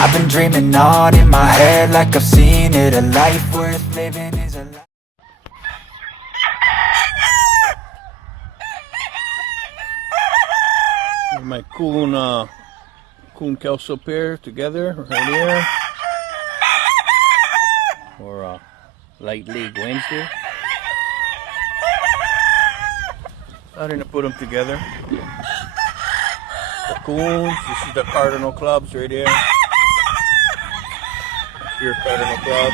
I've been dreaming on in my head like I've seen it. A life worth living is a life. My coon kelso pair together right here for Light League Wednesday. I'm gonna put them together. The coons, this is the cardinal clubs right here. Your cardinal club.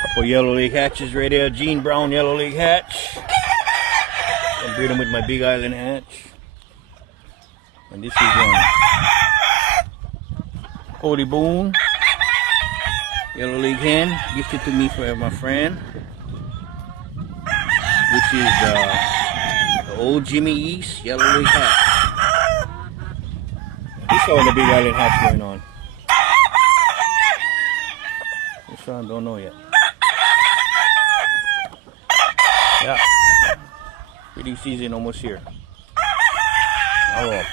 Couple yellow league hatches right here. Gene Brown yellow league hatch. I'm breeding them with my Big Island hatch. And this is Cody Boone, yellow league hen, gifted to me for my friend. Which is the old Jimmy East yellow league hatch. This one the Big Island hatch going on. This one don't know yet. Yeah, breeding season almost here. Oh well.